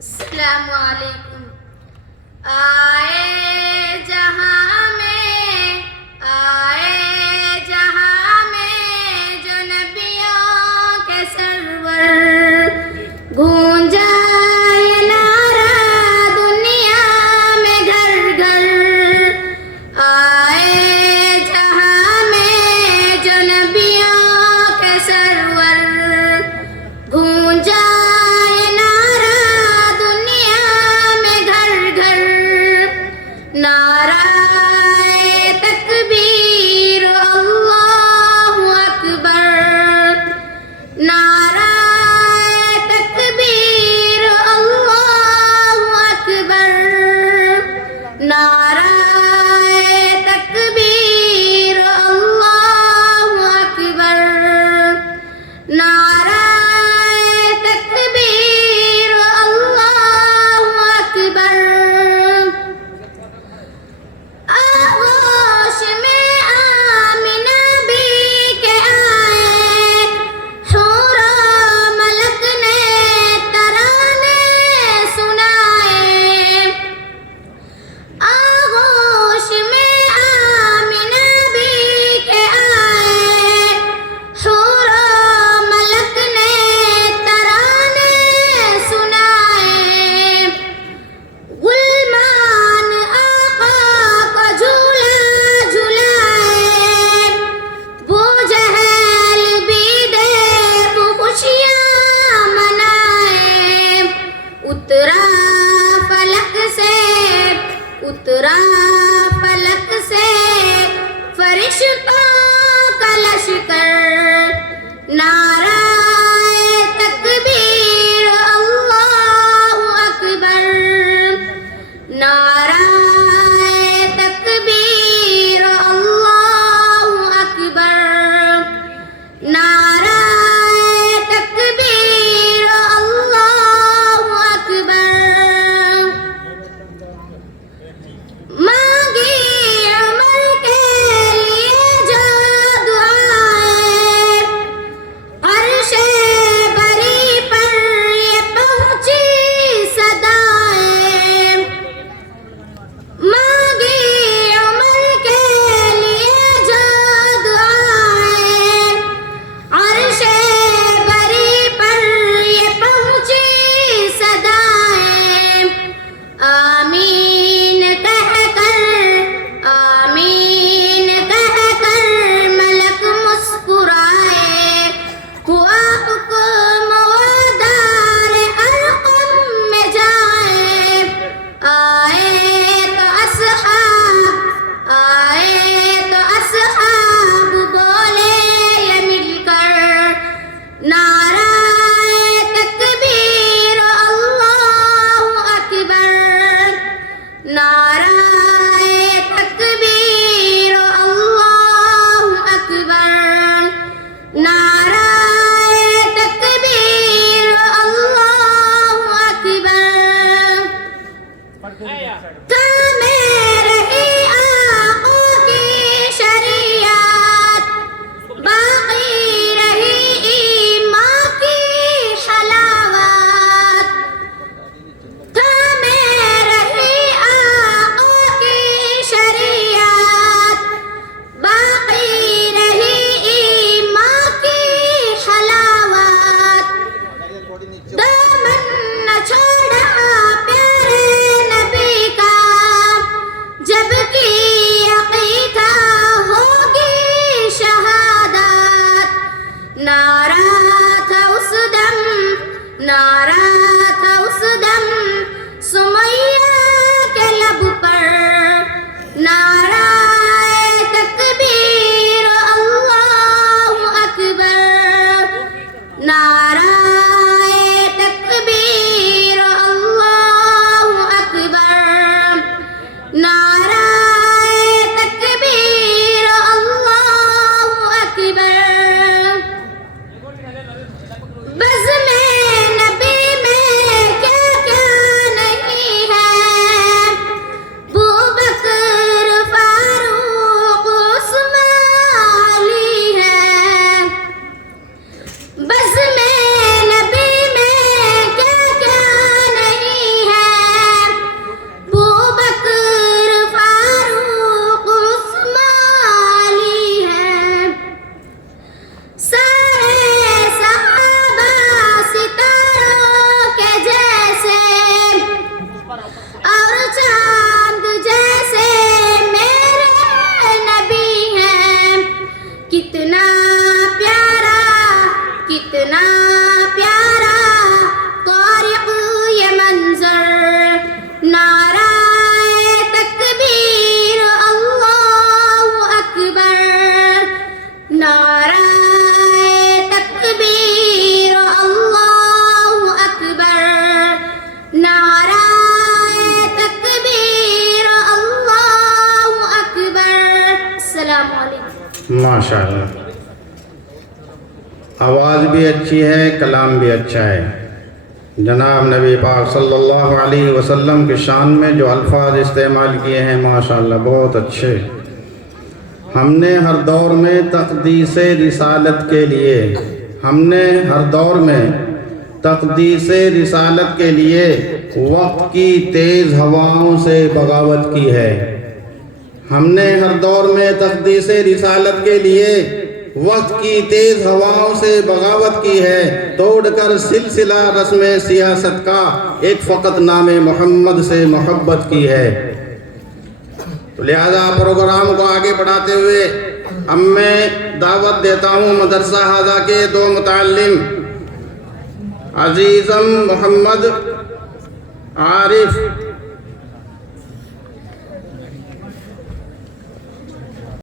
السلام علیکم. آئے جہاں میں جو نبیوں کے سرور گونجا یہ نعرہ دنیا میں گھر گھر. آئے جہاں میں جو نبیوں کے سرور گونجا نعرہ تکبیر اللہ اکبر. نعرہ تکبیر اللہ اکبر. نعرہ تکبیر اللہ اکبر. نعرہ تکبیر اللہ اکبر. اترا فلک سے فرشتوں کا لشکر. نعرہ تکبیر اللہ اکبر. نعرہ تکبیر اللہ اکبر. نعرہ تکبیر اللہ اکبر. دامن نہ چھوڑا پیارے نبی کا. ماشاءاللہ، آواز بھی اچھی ہے، کلام بھی اچھا ہے۔ جناب نبی پاک صلی اللہ علیہ وسلم کی شان میں جو الفاظ استعمال کیے ہیں ماشاءاللہ بہت اچھے۔ ہم نے ہر دور میں تقدیس رسالت کے لیے وقت کی تیز ہواؤں سے بغاوت کی ہے۔ ہم نے ہر دور میں تقدیس رسالت کے لیے وقت کی تیز ہواؤں سے بغاوت کی ہے، توڑ کر سلسلہ رسم سیاست کا ایک فقط نام محمد سے محبت کی ہے۔ تو لہذا پروگرام کو آگے بڑھاتے ہوئے اب میں دعوت دیتا ہوں مدرسہ ہذا کے دو متعلم عزیزم محمد عارف